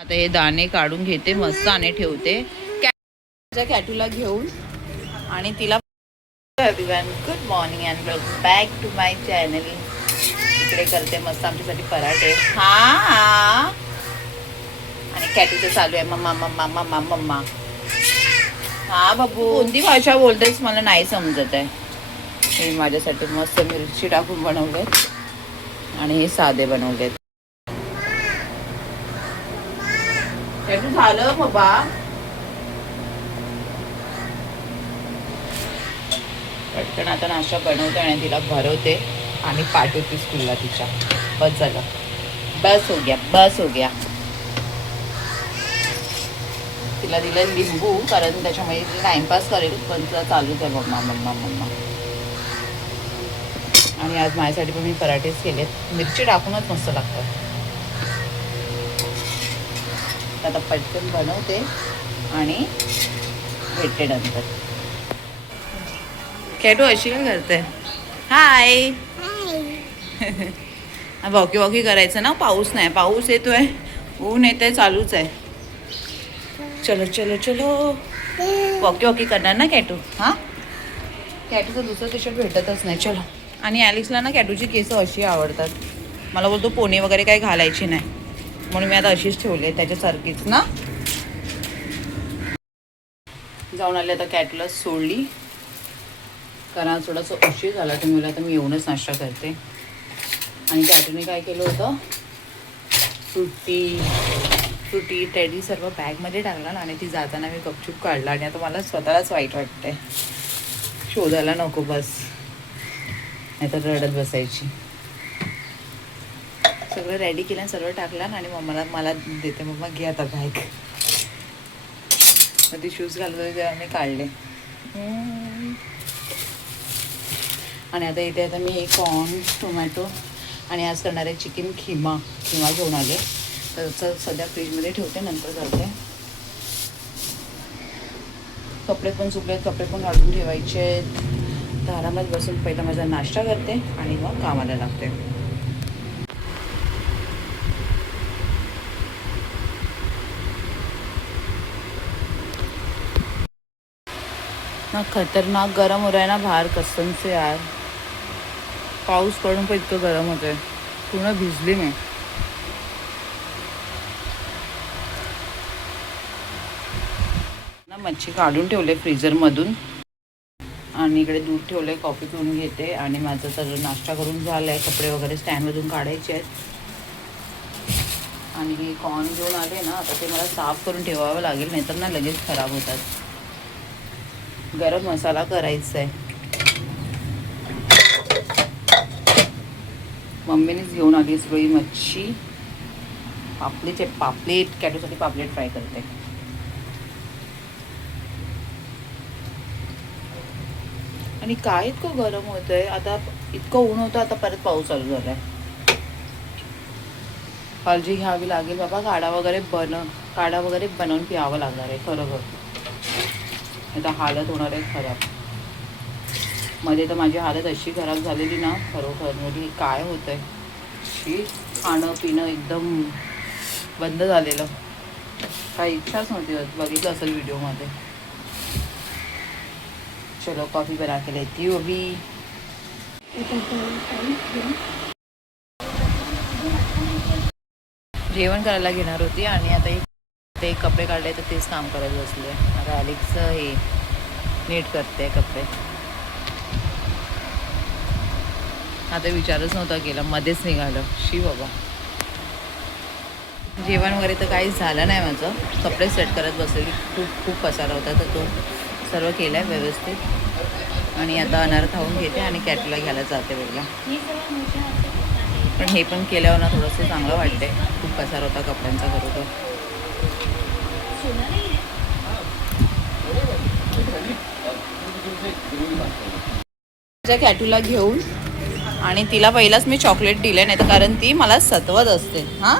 आता हे दाणे काढून घेते मस्त आणि ठेवते कॅटूला घेऊन आणि तिला. Everyone good morning and welcome back to my channel. इकडे करते मस्त आमच्यासाठी पराठे. हा आणि कॅटूचं चालू आहे मम्मा मम्मा मम्मा मम्मा. हा बाबू कोणती भाषा बोलतेस मला नाही समजत आहे. हे माझ्यासाठी मस्त मिरची टाकून बनवलेत आणि हे साधे बनवलेत. कॅटू झालं बाबा. पटकन आता नाश्ता बनवते आणि तिला भरवते आणि पाठवते स्कूलला तिच्या. बस झालं, बस हो गया, बस हो गया. तिला दिलं लिंबू कारण त्याच्यामुळे ती टाइमपास करेल पण तिला चालूच आहे मम्मा मम्मा मम्मा. आणि आज माझ्यासाठी पण मी पराठेच केलेत, मिरची टाकूनच मस्त लागतात. आता पटकन बनवते आणि भेटते नंतर. कॅटू अशी काय करते? हाय. वॉकी वॉकी करायचं ना. पाऊस नाही, पाऊस येतोय, ऊन येतंय, चालूच आहे. चलो चलो चलो वॉकी वॉकी करणार ना कॅटू. हां कॅटूचं दुसरं टी शर्ट भेटतच नाही. चलो. आणि ॲलिक्सला ना कॅटूची केस अशी आवडतात. मला बोलतो पोनी वगैरे काही घालायची नाही म्हणून मी आता अशीच ठेवली आहे त्याच्यासारखीच ना. जाऊन आले आता कॅटूला सोडली कारण थोडंसं उशीर झाला तुम्हाला. आता मी येऊनच नाश्ता करते. आणि कॅटूने काय केलं होतं, फ्रुटी टेडी सर्व बॅगमध्ये टाकला आणि ती जाताना मी गपचूप काढला. आणि आता मला स्वतःलाच वाईट वाटतंय. शोधायला नको बस, नाही तर रडत बसायची. सगळं रेडी केलं, सर्व टाकलं आणि मला देते मम्मा घे आता बॅग. मग ती शूज घालत होती तेव्हा मी काढले. आणि आता इथे आता मी हे कॉर्न टोमॅटो आणि आज करणार आहे चिकन खिमा घेऊन आले. तर सध्या फ्रीजमध्ये ठेवते, नंतर करते. कपडे पण सुकलेत, कपडे पण घालून ठेवायचे आहेत. तर आरामात बसून पहिला माझा नाश्ता करते आणि मग कामाला लागते. ना खतरनाक गरम हो रहा है ना बाहर कसम से यार. पाऊस पडून पण इतकं गरम होतंय, पूर्ण भिजली मी. ना मच्छी काढून ठेवले फ्रीजरमधून आणि इकडे दूध ठेवलंय, कॉफी पिऊन घेते. आणि माझं तर नाश्ता करून झालाय, कपडे वगैरे स्टँडमधून काढायचे आहेत. आणि हे कॉर्न घेऊन आले ना, आता ते मला साफ करून ठेवावं लागेल, नाहीतर ना लगेच खराब होतात. गरम मसाला करायचा आहे. मम्मीनेच घेऊन आली सगळी मच्छी. पापलेट कॅटूसाठी पापलेट फ्राय करते. आणि काय इतकं गरम होतंय आता. इतकं ऊन होतं, आता परत पाऊस चालू झालाय. काळजी घ्यावी लागेल बाबा. काढा वगैरे बनवून प्यावं लागणार आहे खरोखर. आता हालत होणार आहे खराब. मध्ये तर माझी हालत अशी खराब झालेली ना खरोखर. म्हणजे काय होतंय, खाणं पिणं एकदम बंद झालेलं. काही इच्छाच नव्हती. बघितलं असेल व्हिडिओमध्ये. चलो कॉफी बना के लेती हूँ अभी. जेवण करायला घेणार होती आणि आता ते कपडे काढले तर तेच काम करत बसले. आता ॲलेक्सचं हे नीट करते कपडे. आता विचारच नव्हता केला, मध्येच निघालं. शी बाबा. जेवण वगैरे तर काहीच झालं नाही माझं. कपडे सेट करत बसलेली. खूप पसारा होता तर तो सर्व केला आहे व्यवस्थित. आणि आता अनार खाऊन घेते आणि कॅटूला घ्यायला जाते वेळेला. पण हे पण केल्यावर ना थोडंसं चांगलं वाटते. खूप पसार होता कपड्यांचा बरोबर. माझ्या कॅटूला घेऊन आणि तिला पहिलाच मी चॉकलेट दिले, नाही तर कारण ती मला सतवत असते. हां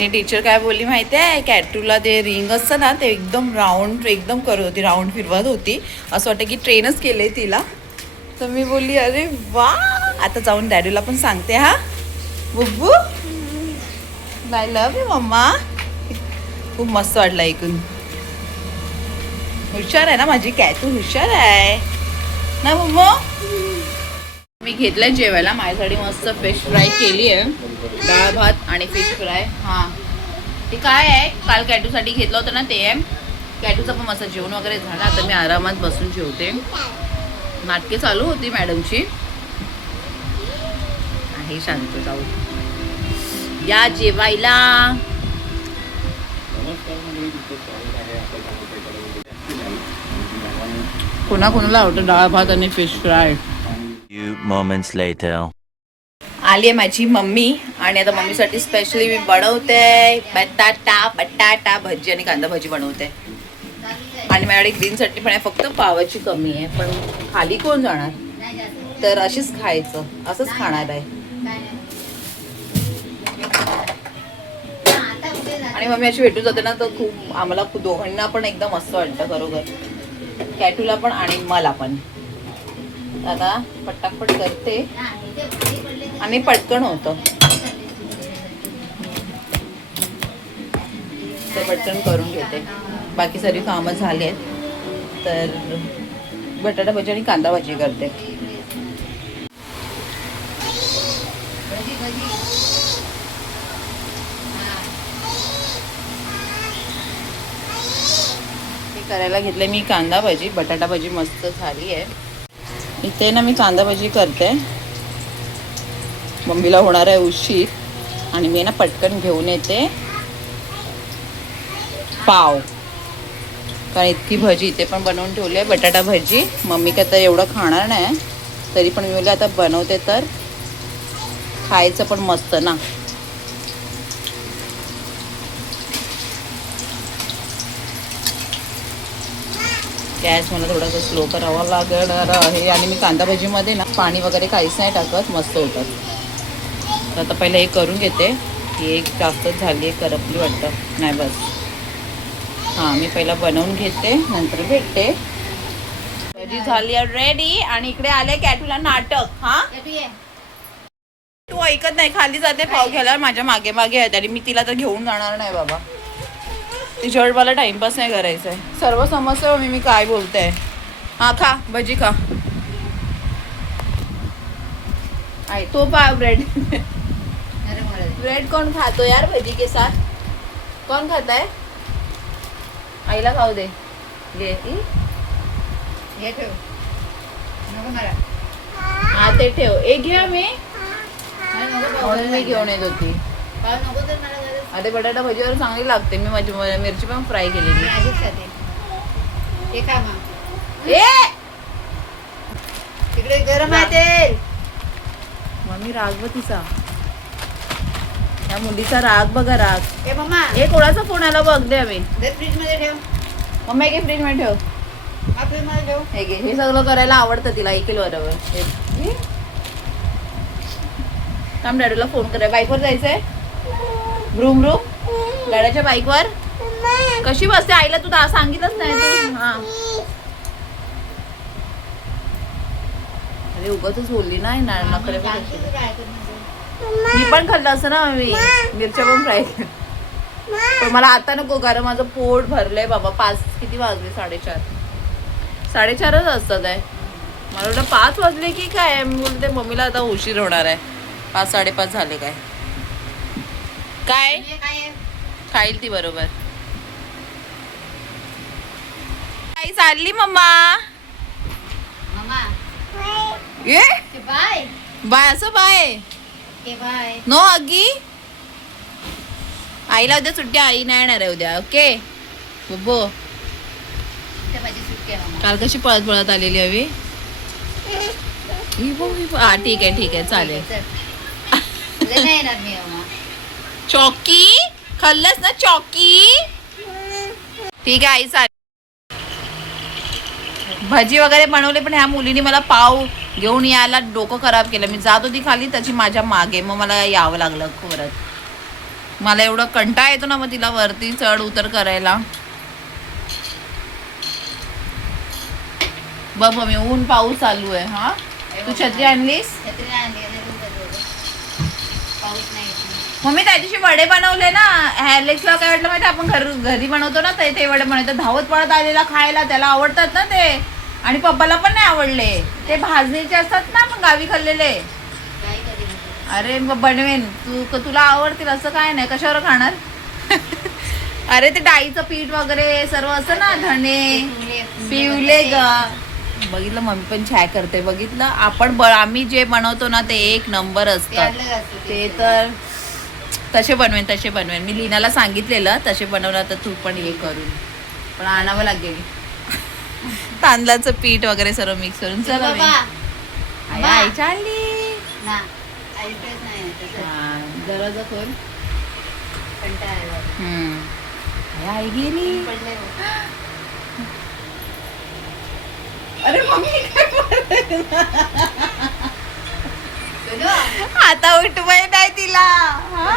टीचर काय बोलली माहिती आहे, कॅटूला ते रिंग असतं ना ते एकदम राऊंड एकदम करत होती, राऊंड फिरवत होती. असं वाटतं की ट्रेनच केले तिला. तर मी बोलली अरे वा आता जाऊन डॅडीला पण सांगते हा बुब्बू आय लव्ह यू मम्मा. खूप मस्त वाटलं ऐकून. हुशार आहे ना माझी कॅटू, हुशार आहे ना बुब्बू. मी घेतलंय जेवायला. माझ्यासाठी मस्त फिश फ्राय केली आहे, डाळ भात आणि फिश फ्राय. हां ते काय आहे, काल कॅटूसाठी घेतलं होतं ना ते आहे. कॅटूचं पण मस्त जेवण वगैरे झालं. आता मी आरामात बसून जेवते. नाटके चालू होती मॅडमची. आहे शांत, जाऊ या जेवायला. कोणाकोणाला आवडतं डाळ भात आणि fish fry. Few moments later. आली आहे माझी मम्मी आणि आता मम्मीसाठी स्पेशली मी बनवते बटाटा भजी आणि कांदा भजी बनवते. आणि माझ्याकडे ग्रीन चटणी पण आहे, फक्त पावाची कमी आहे. पण खाली कोण जाणार, तर अशीच खायचं, असंच खाणार आहे. आणि मम्मी अशी भेटून जाते ना, तर खूप आम्हाला दोघांना पण एकदम मस्त वाटतं खरोखर, कॅटूला पण आणि मला पण. आता पटापट करते आणि पटकन होतं, तर पटकन करून घेते. बाकी सर्व कामं झाली आहेत, तर बटाटा भजी आणि कांदा भाजी करते. करायला घेतले मी कांदा भजी. बटाटा भजी मस्त झाली आहे. इथे ना मी कांदा भजी करते, मम्मीला होणार आहे उशीर आणि मी ना पटकन घेऊन येते पाव, कारण इतकी भजी इथे पण बनवून ठेवली आहे. बटाटा भजी मम्मी काय तर एवढं खाणार नाही, तरी पण मी बोलले आता बनवते तर खायचं पण मस्त ना. गॅस मला थोडासा स्लो करावा लागणार आहे. आणि मी कांदा भजीमध्ये ना पाणी वगैरे काहीच नाही टाकत, मस्त होतात. तर आता पहिलं हे करून घेते. ही एक जास्तच झाली आहे, करपली वाटतं. नाही बस, हां मी पहिला बनवून घेते, नंतर भेटते. भजी झाली आहे रेडी. आणि इकडे आले कॅटूला नाटक. हां तू ऐकत नाही, खाली जाते पाव घ्यायला, माझ्या मागे मागे आहे. आणि मी तिला तर घेऊन जाणार नाही बाबा, तिच्यावर मला टाइमपास नाही करायचा आहे. सर्व समस्या मी काय बोलते. हां खा भजी खा. आहे तो पाव ब्रेड. ब्रेड कौन खातो यार भजी के साथ, कौन खाता है. आईला खाऊ दे. घे ठेव, हा ते ठेव. एक घ्या मी म्हणून मी घेऊन येत होती. अरे बटाटा भजीवर चांगली लागते. मी माझी मिरची पण फ्राय केलेली. तिकडे गरम आहे तेल. मम्मी रागवतीचा, या मुलीचा राग बघा, राग. ए मम्मा, हे कोणाचा फोन आला बघ दे. आम्ही फ्रीज मध्ये ठेव. मम्मी घे फ्रीज मध्ये ठेव. फ्रीज मध्ये ठेव. हे घे, हे सगळं करायला आवडतं तिला. ऐकेल बरोबर. थांब डॅडूला फोन कराय. बाईकवर जायचंय, रूम डॅडाच्या बाईकवर. कशी बसते आईला तू सांगितलंच नाही तू. हा अरे उगाचच बोलली नाही ना, नखरे. मी पण खाल्लं असं ना, मी मिरच्या पण फ्राय केल्या. पण मला आता नको, कारण माझं पोट भरलंय बाबा. 5 किती वाजले, 4:30च असतात आहे. मला वाटतं 5 वाजले की काय. मी बोलते मम्मीला आता उशीर होणार आहे. 5-5:30 झाले काय. काय खाईल ती बरोबर. आई चालली मम्मा. ये बाय बाय असं बाय बाय. नो अगी. आईला उद्या सुट्टी, आई नाही येणार आहे उद्या. ओके बुब्बो. काल कशी पळत पळत आलेली हवी. हा ठीक आहे चालेल. चौकी खाल्लंस ना, चौकी. ठीक आहे आई चालेल. भजी वगैरे बनवले, पण ह्या मुलीने मला पाव घेऊन यायला डोकं खराब केलं. मी जात होती खाली, त्याची माझ्या मागे, मग मला यावं लागलं परत. मला एवढं कंटाळा येतो ना मग तिला वरती चढ उतर करायला. बघ मी ऊन पाऊस चालू आहे. हा तू छत्री आणलीस? छत्री नाही आणली, नाही तुमचं तेवढं. पाऊस नाही येत. मम्मी त्या दिवशी वडे बनवले ना, हॅलेक्सला काय वाटलं माहिती आपण घरी बनवतो ना ते वडे बनवतो, धावत पळत आलेला खायला, त्याला आवडतात ना ते. आणि पप्पाला पण नाही आवडले ते, भाजणीचे असतात ना आपण गावी खाल्लेले. काय कधी म्हणतो. अरे बनवेन, तुला आवडतील असं काय नाही, कशावर खाणार? अरे ते डाळीचं पीठ वगैरे सर्व असतं ना, धणे पिवले ग. बघितलं मम्मी पण छाय करते, बघितलं आम्ही जे बनवतो ना ते एक नंबर ते असतात. आणलं असतं ते तर तसे बनवेन मी लीनाला सांगितलेलं तसे बनवलं तर तू पण ये करून, पण आणावं लागेल तांदळाचं पीठ वगैरे सर्व मिक्स करून. चला बाबा. आई चालली ना ऐकत नाही तसं. दरवाजा खोल. कंटाळा आला. आई गेली. पडलंय हो. अरे मम्मी सोनू, आता उठवाय नाही तिला.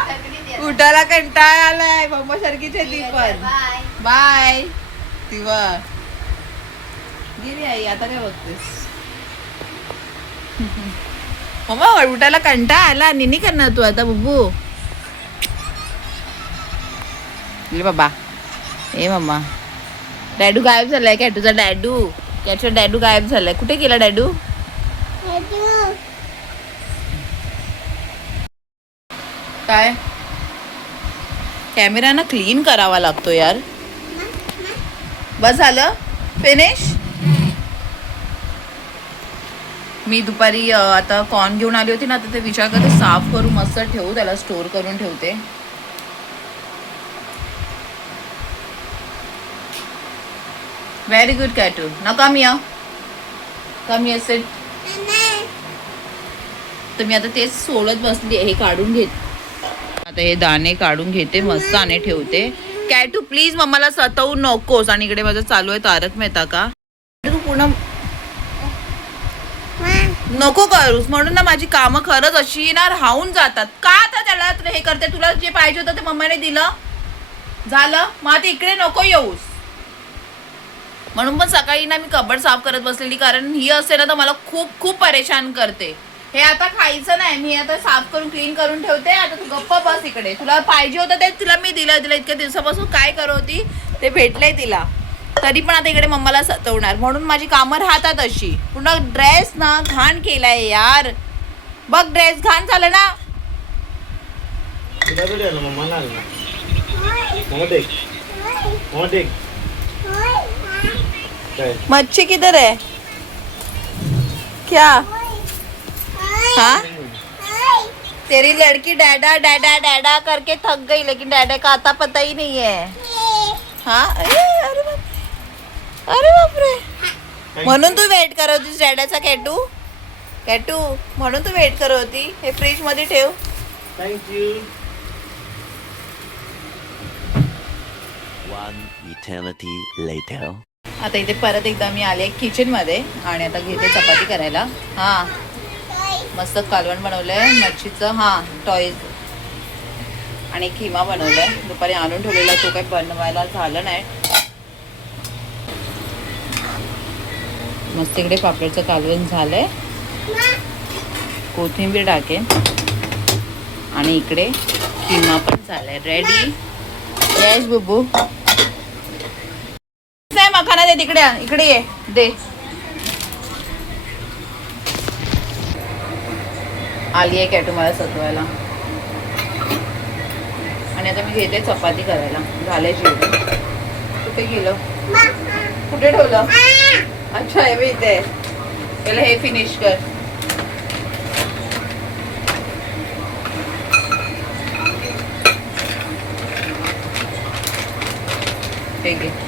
तकली दे. उठायला कंटाळा आलाय, मम्मा सारखीच आहे ती पण. बाय. बाय. तिवा गेली आई, आता काय बघतेस? मम्मा उठायला कंटाळा आला, निनी करणार तू आता बुब्बू? बाबा ए मम्मा, डॅडू गायब झालाय काय तुझा? डॅडू गायब झालाय. कुठे गेला डॅडू? काय कॅमेरा ना क्लीन करावा लागतो यार. बस झालं, फिनिश. मी दुपारी आता कॉर्न घेऊन आली होती ना, तर ते विचार करते साफ करून मस्त ठेवू, त्याला स्टोर करून ठेवते. व्हेरी गुड कॅटू. ना कम हियर सिट. तर मी आता तेच सोडत बसली. हे काढून घेत, आता हे दाणे काढून घेते, मस्त आणि ठेवते. कॅटू प्लीज मम्माला सतवू नकोस. आणि इकडे माझं चालू आहे तारक मेहता का. तू पूर्ण नको करूस, म्हणून ना माझी कामं खरंच अशी ना राहून जातात. का आता त्याला हे करते? तुला जे पाहिजे होतं ते मम्माने दिलं, झालं, मग आता इकडे नको येऊस. म्हणून पण सकाळी ना मी कबड साफ करत बसलेली, कारण ही असते ना तर मला खूप खूप परेशान करते. हे आता खायचं नाही, मी आता साफ करून क्लीन करून ठेवते. आता तू गप्प बस इकडे. तुला पाहिजे होतं ते तुला मी दिलं इतक्या दिवसापासून. काय करत होती ते भेटलंय तिला, तरी पण आता इकडे मम्माला सतवणार. म्हणून माझी कामं राहतात अशी. पुन्हा ड्रेस ना घाण केलाय यार. बघ ड्रेस घाण झालं ना. मच्छी किधर है क्या? हाँ तेरी लड़की डैडा डैडा डैडा करके थक गई, लेकिन डैडा का आता पता ही नहीं है. हाँ अरे बापरे. म्हणून तू वेट करत होतीस डॅडाचा कॅटू म्हणून तू वेट करत होती. हे फ्रीज मध्ये ठेव. थँक्यू. One eternity later. आता इथे परत एकदा मी आले किचन मध्ये आणि आता घेते चपाती करायला. हा मस्त कालवण बनवलंय मच्छीचं. हा टॉईज आणि किमा बनवलाय. दुपारी आणून ठेवलेला, तो काही बनवायला झालं नाही. मस्त इकडे पापडचं कालवण झालंय. कोथिंबीर टाकेन आणि इकडे किमा पण झालाय रेडी. येस बुबू. मखाना दे तिकडे, इकडे ये दे. आली आहे कॅटू मला सतवायला. आणि आता मी घेते चपाती करायला. झालंय जेवण. कुठे गेलं? कुठे ठेवलं? अच्छा हे मी इथे. पहिलं हे फिनिश कर. ठीक आहे.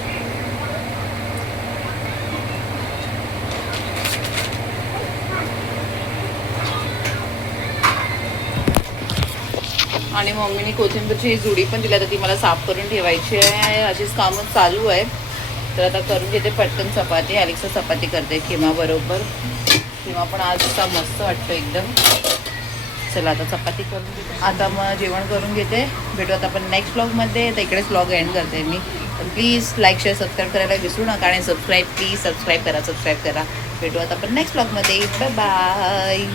आणि मम्मीने कोथिंबीरची जुडी पण दिली, तर ती मला साफ करून ठेवायची आहे. अशीच कामं चालू आहे. तर आता करून घेते पटकन चपाती. अलेक्सा चपाती करते किमा बरोबर. किमा पण आज असा मस्त वाटतो एकदम. चला आता चपाती करून घेते. आता मग जेवण करून घेते. भेटू आता आपण नेक्स्ट व्लॉगमध्ये. तर इकडेच व्लॉग एंड करते मी. तर प्लीज लाईक शेअर सबस्क्राईब करायला विसरू नका. आणि सबस्क्राईब प्लीज सबस्क्राईब करा. भेटू आता आपण नेक्स्ट ब्लॉगमध्ये. Bye bye.